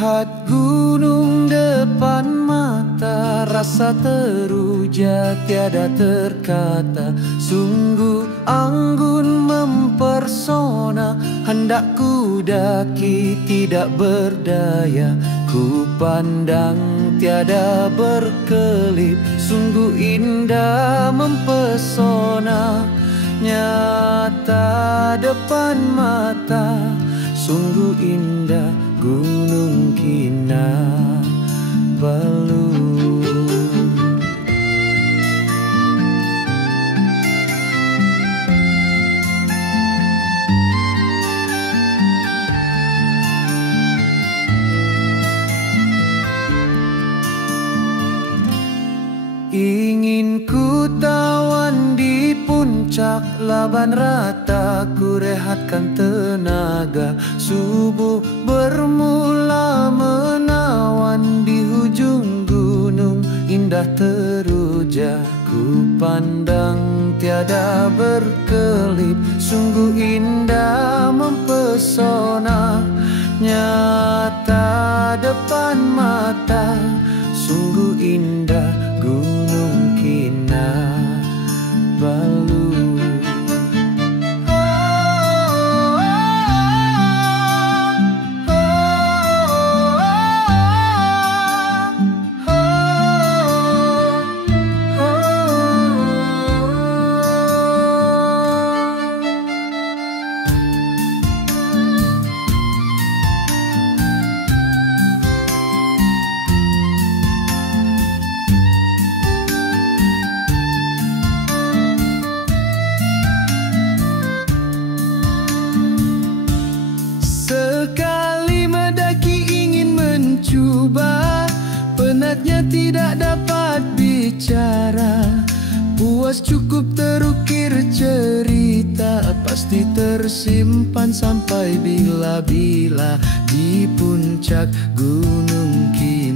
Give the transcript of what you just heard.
Lihat gunung depan mata, rasa teruja tiada terkata. Sungguh anggun mempersona, hendak ku daki tidak berdaya. Ku pandang tiada berkelip, sungguh indah mempesona. Nyata depan mata, sungguh indah Gunung Kinabalu. Ingin ku tawan di puncak laban rata, ku rehatkan tenaga. Subuh bermula menawan di hujung gunung, indah teruja. Ku pandang tiada berkelip, sungguh indah mempesona. Nyata depan mata, sungguh indah Gunung Kinabalu. Sekali mendaki ingin mencuba, penatnya tidak dapat bicara. Puas cukup terukir cerita, pasti tersimpan sampai bila-bila di puncak Gunung Kinabalu.